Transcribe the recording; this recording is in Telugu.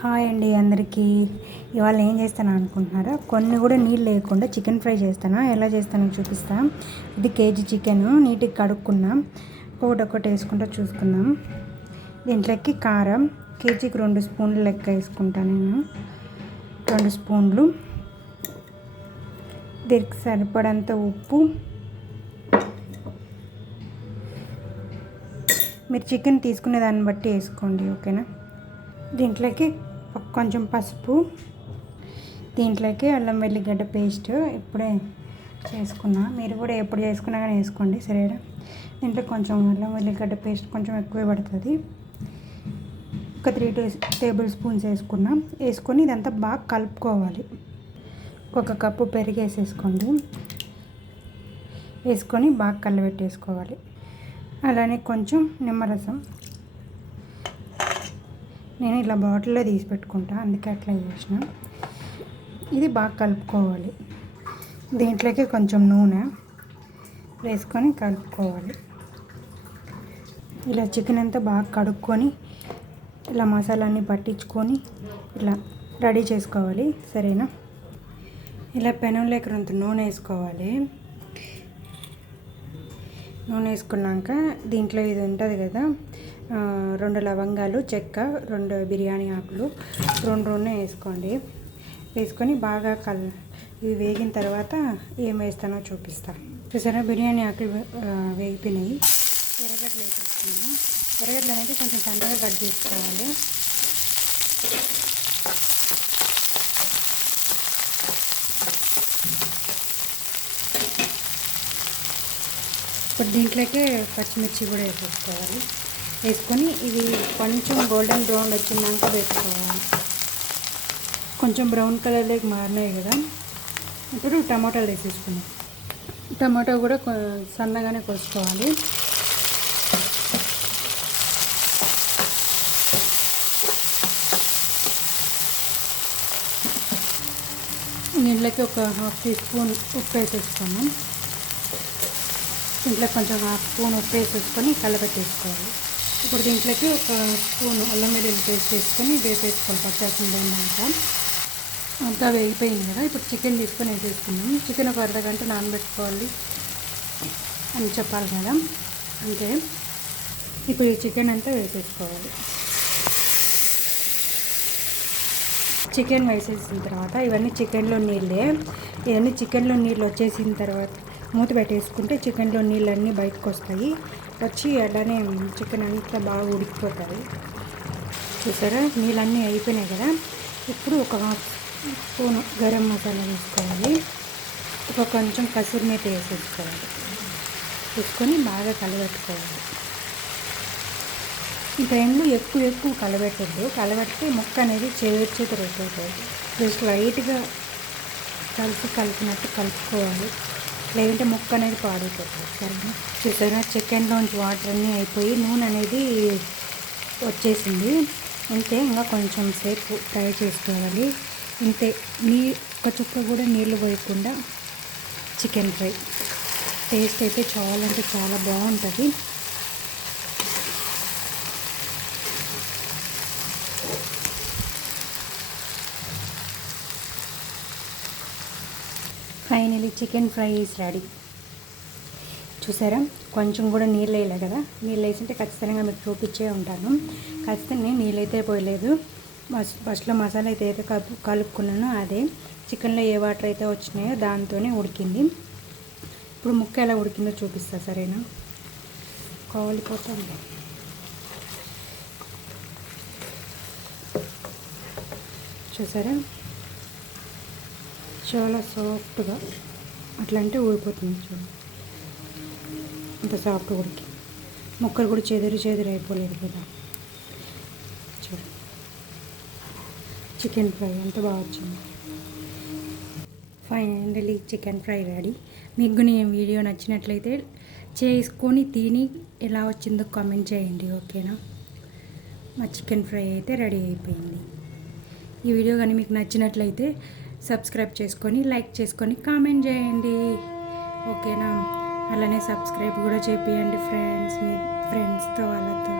హాయ్ అండి అందరికీ. ఇవాళ ఏం చేస్తాను అనుకుంటున్నారా? కొన్ని కూడా నీళ్ళు లేకుండా చికెన్ ఫ్రై చేస్తాను. ఎలా చేస్తానో చూపిస్తాను. ఇది కేజీ చికెన్ నీట్గా కడుక్కున్నాం. ఒకటి వేసుకుంటూ చూసుకుందాం. దీంట్లోకి కారం కేజీకి 2 స్పూన్లు లెక్క వేసుకుంటాను నేను. 2 స్పూన్లు. దీనికి సరిపడంత ఉప్పు. మీరు చికెన్ తీసుకునే దాన్ని బట్టి వేసుకోండి, ఓకేనా? దీంట్లోకి కొంచెం పసుపు. దీంట్లోకి అల్లం వెల్లిగడ్డ పేస్ట్ ఇప్పుడే చేసుకున్నా. మీరు కూడా ఎప్పుడు చేసుకున్నా కానీ వేసుకోండి, సరేనా? దీంట్లో కొంచెం అల్లం వెల్లిగడ్డ పేస్ట్ కొంచెం ఎక్కువే పడుతుంది. ఒక 3 టేబుల్ స్పూన్స్ వేసుకున్నాం. వేసుకొని ఇదంతా బాగా కలుపుకోవాలి. 1 కప్పు పెరుగు వేసేసుకోండి. వేసుకొని బాగా కలబెట్టేసుకోవాలి. అలానే కొంచెం నిమ్మరసం. నేను ఇలా బాటిల్లో తీసి పెట్టుకుంటా, అందుకే అట్లా చేసిన. ఇది బాగా కలుపుకోవాలి. దీంట్లోకి కొంచెం నూనె వేసుకొని కలుపుకోవాలి. ఇలా చికెన్ అంతా బాగా కడుక్కొని ఇలా మసాలాన్ని పట్టించుకొని ఇలా రెడీ చేసుకోవాలి, సరేనా? ఇలా పెనంలోకి కొంత నూనె వేసుకోవాలి. నూనె వేసుకున్నాక దీంట్లో ఇది ఉంటుంది కదా, 2 లవంగాలు, చెక్క, 2 బిర్యానీ ఆకులు, 2 వేసుకోండి. వేసుకొని బాగా ఇవి వేగిన తర్వాత ఏం వేస్తానో చూపిస్తా. చూసారా, బిర్యానీ ఆకులు వేగిపోయినాయి. ఎర్రగడ్డలు వేసేసుకున్నాం. ఎర్రగడ్డలు అనేది కొంచెం సన్నగా కట్ చేసుకోవాలి. ఇప్పుడు దీంట్లోకే పచ్చిమిర్చి కూడా వేసేసుకోవాలి. వేసుకొని ఇవి కొంచెం గోల్డెన్ బ్రౌన్ వచ్చిందాక వేసుకోవాలి. కొంచెం బ్రౌన్ కలర్లోకి మారినాయి కదా, ఇప్పుడు టమాటాలు వేసేసుకున్నాం. టమాటా కూడా సన్నగానే కోసుకోవాలి. దీంట్లోకి ఒక 1/2 టీ స్పూన్ ఉప్పు వేసేసుకున్నాం. దీంట్లో కొంచెం 1/2 స్పూన్ ఉప్పు వేసేసుకొని కలబెట్టేసుకోవాలి. ఇప్పుడు దీంట్లోకి 1 స్పూన్ అల్లం వెల్లుల్లి పేస్ట్ వేసుకొని వేపేసుకోవాలి. పచ్చేస్తుంది అంతా వేగిపోయింది కదా. ఇప్పుడు చికెన్ తీసుకొని వేసేసుకున్నాం. చికెన్ ఒక అర్ధగంట నానబెట్టుకోవాలి అని చెప్పాలి కదా, అంతే. ఇప్పుడు ఈ చికెన్ అంతా వేసేసుకోవాలి. చికెన్ వేసేసిన తర్వాత ఇవన్నీ చికెన్లో నీళ్ళే. ఇవన్నీ చికెన్లో నీళ్ళు వచ్చేసిన తర్వాత మూత పెట్టేసుకుంటే చికెన్లో నీళ్ళన్నీ బయటకు వస్తాయి. వచ్చి అలానే చికెన్ అంతా బాగా ఉడికిపోతుంది. చూసారా, నీళ్ళన్నీ అయిపోయినాయి కదా. ఇప్పుడు ఒక 1/2 స్పూన్ గరం మసాలా వేసుకోవాలి. కొంచెం కసూరి మేతి వేసేసుకోవాలి. వేసుకొని బాగా కలబెట్టుకోవాలి. ఈ టైంలో ఎక్కువ కలబెట్టద్దు. కలబెడితే ముక్క అనేది చేతురైపోతుంది. జస్ట్ లైట్గా కలిపినట్టు కలుపుకోవాలి, లేదంటే ముక్క అనేది పాడైపోతుంది, సరేనా? చూసారా, చికెన్లోంచి వాటర్ అన్నీ అయిపోయి నూనె అనేది వచ్చేసింది. అంతే, ఇంకా కొంచెం సేపు ఫ్రై చేసుకోవాలి. ఇంతే, ఒక చుక్క కూడా నీళ్ళు పోయకుండా చికెన్ ఫ్రై. టేస్ట్ అయితే చాలా బాగుంటుంది. Finally chicken fry is ready. చూసారా, కొంచెం కూడా నీళ్ళు వేయలే కదా. నీళ్ళు వేసింటే ఖచ్చితంగా మీకు చూపించే ఉంటాను. ఖచ్చితంగా నేను నీళ్ళైతే పోయలేదు. ఫస్ట్లో మసాలా అయితే కలుపుకున్నానో అదే. చికెన్లో ఏ వాటర్ అయితే వచ్చినాయో దాంతోనే ఉడికింది. ఇప్పుడు ముక్క ఎలా ఉడికిందో చూపిస్తా, సరేనా? కాలిపోతుంది. చూసారా, చాలా సాఫ్ట్గా, అట్లా అంటే ఊడిపోతుంది. చూడండి, అంత సాఫ్ట్గా ఉడికి. ముక్కలు కూడా చెదురు అయిపోలేదు కదా. చూడండి, చికెన్ ఫ్రై ఎంత బాగా వచ్చింది. Finally chicken fry ready. మీకు ఈ వీడియో నచ్చినట్లయితే చేసుకొని తిని ఎలా వచ్చిందో కామెంట్ చేయండి, ఓకేనా? మా చికెన్ ఫ్రై అయితే రెడీ అయిపోయింది. ఈ వీడియో కానీ మీకు నచ్చినట్లయితే సబ్స్క్రైబ్ చేసుకొని, లైక్ చేసుకొని, కామెంట్ చేయండి, ఓకేనా? అలానే సబ్స్క్రైబ్ కూడా చేపియండి మీ ఫ్రెండ్స్తో వాళ్ళతో.